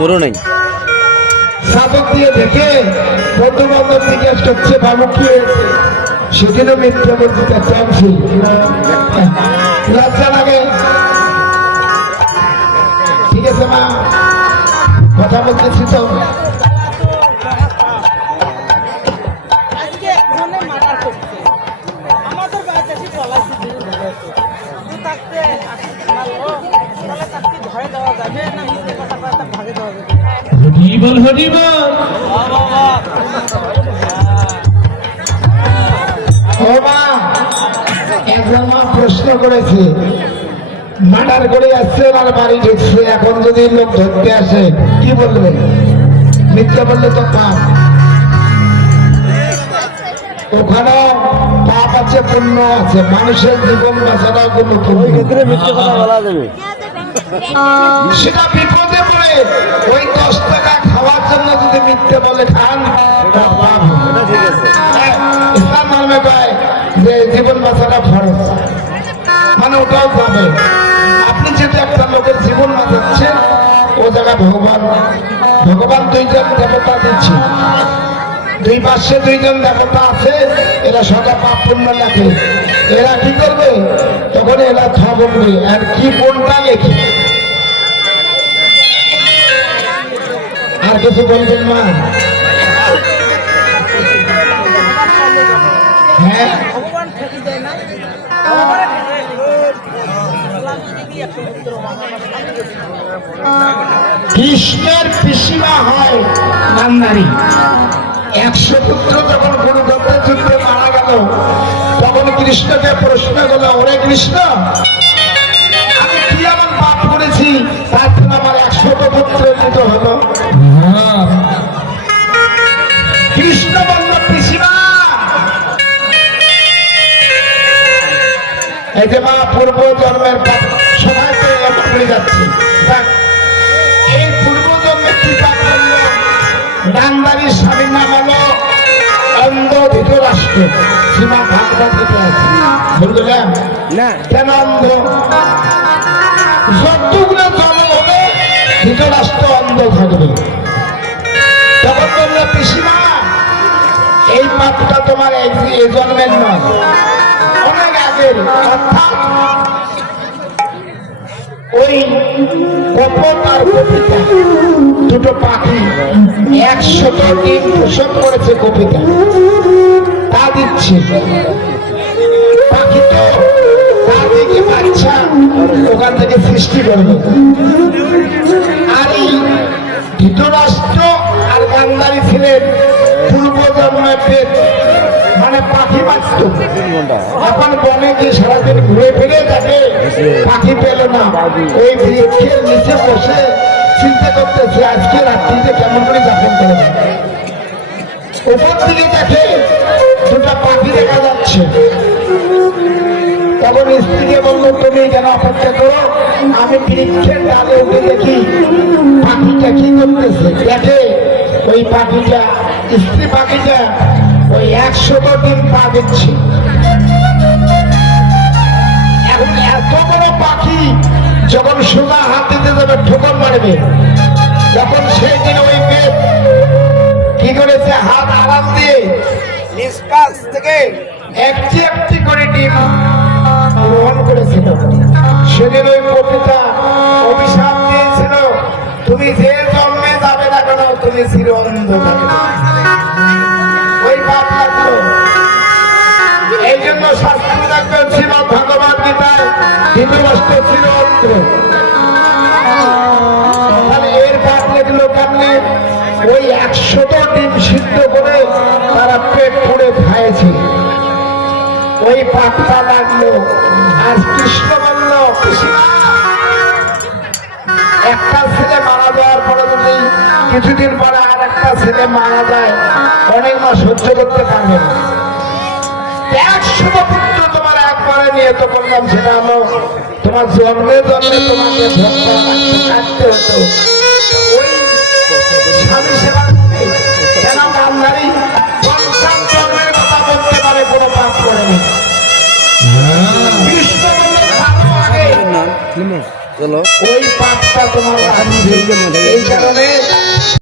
মোড়ও নেই। সাধক দিয়ে দেখে বন্ধু বান্ধব জিজ্ঞেস করছে বাবু কি হয়েছে, সেদিনও মিথ্যা বলছি তার চান্সই লজ্জা লাগে। ঠিক আছে মা, কথা বলতেছি তো। প্রশ্ন করেছে মার্ডার করে আসছে আর বাড়ি ঢুকছে, এখন যদি লোক ধরতে আসে কি বলবে? মিথ্যা বললে তো পাপ। ওখানে পাপ আছে, পুণ্য আছে, মানুষের জীবন বাঁচানোর কোনো ক্ষেত্রে মিথ্যা কথা বলা যাবে। সেটা বিপদে পড়ে ওই 10 টাকা খাওয়ার জন্য যদি মিথ্যে বলে খান, ইসলাম ধর্মে কয় যে জীবন বাঁচাটা ফরজ, মানে ওটাও যাবে। আপনি যেহেতু একটা লোকের জীবন বাঁচাচ্ছেন, ও জায়গায় ভগবান 2জন দেবতা দিচ্ছে, 2 পাশে 2জন দেবতা আছে, এরা সদা পাপ পুণ্য লেখে। এরা কি করবে? তখন এরা বলবে আর কি কোনটা লেখে। আর কিছু বলবেন মা? হ্যাঁ, কৃষ্ণের পিসিমা হয় গান্ধারী। 100 পুত্র যখন কুরুক্ষেত্রের যুদ্ধে মারা গেল, তখন কৃষ্ণকে প্রশ্ন করলো, ওরে কৃষ্ণ, আমি কি এমন পাপ করেছি তার জন্য আমার 100 পুত্র নিতে হলো? কৃষ্ণ বলল, পিসিমা, এই যে মা পূর্ব জন্মের সময় তো পড়ে যাচ্ছে, এই পূর্ব জন্মের কি পাপ করলো? গান্ধারীর স্বামীর নাম হলো অন্ধ ধৃতরাষ্ট্র। সীমা ভাগবত দিতে আছে, বুঝলেন না? কেন অন্ধ? যতগুলো জন্ম হবে ধৃতরাষ্ট্র অন্ধ থাকবে। তখন বললো, পিসিমা, এই পাপটা তোমার এই জন্মের নয়, অনেক আগের। অর্থাৎ ওই কপট আর কপিতা দুটো পাখি 100 ডিম প্রসব করেছে। কপিতা তা দিচ্ছে, পাখি তো তার দিকে বাচ্চা ওখান থেকে সৃষ্টি করবে। আর এই ধৃতরাষ্ট্র আর গান্ধারী ছিলেন পূর্ব জন্মের পেট, মানে পাখি বাঁচত। এখন বনে গিয়ে সারাদিন ঘুরে ফিরে দেখে পাখি পেল না, ওই বৃক্ষের নিচে বসে চিন্তা করতেছে আজকে রাত্রিতে কেমন করে যাপন করবে। উপর দিকে দেখে 2টা পাখি দেখা যাচ্ছে। তখন স্ত্রীকে বললো, তুমি কেন অপেক্ষা করো, আমি বৃক্ষের ডালে উঠে দেখি পাখিটা কি করতেছে। দেখে ওই পাখিটা, স্ত্রী পাখিটা ওই 100 ডিম পা দিচ্ছে। এখন এত বড় পাখি যখন সোজা হাত দিতে যাবে ঠোকর মারবে, তখন সেই দিন ওই পেট কি করেছে, হাত আরাম দিয়ে নিষ্কাশ থেকে একটি করে ডিম গ্রহণ করেছিল। সেদিন ওই কবিতা অভিশাপ দিয়েছিল, তুমি যে জন্মে যাবে না কেন তুমি চির অন্ধ থাকবে। ওই পাপ লাগলো। এই জন্য শাস্ত্র দেখবেন শ্রীমদ ভগবদ গীতায় ধৃতরাষ্ট্র ছিল অন্ধ। তাহলে এর পাপ লাগলো কেমনে? ওই 100 ডিম সিদ্ধ করে তারা পেট পুড়ে খাইছে, ওই পাপটা লাগলো। আর কৃষ্ণ বলল, একটা ছেলে মারা যাওয়ার পরে যদি কিছুদিন পরে আর একটা ছেলে মারা যায়, অনেক মা সহ্য করতে পারবে না। 100 পুত্র তোমার একবারে নিহত করলাম, সেটা হলো তোমার জন্মে জন্মে তোমাকে ভোগ কাটতে হতো। ওই স্বামী সেবা কেন গান্ধারী 50 জন্মের কথা বলতে পারে, কোনো পাপ করেনি। কৃষ্ণ বলল, ওই পাপটা তোমার এই কারণে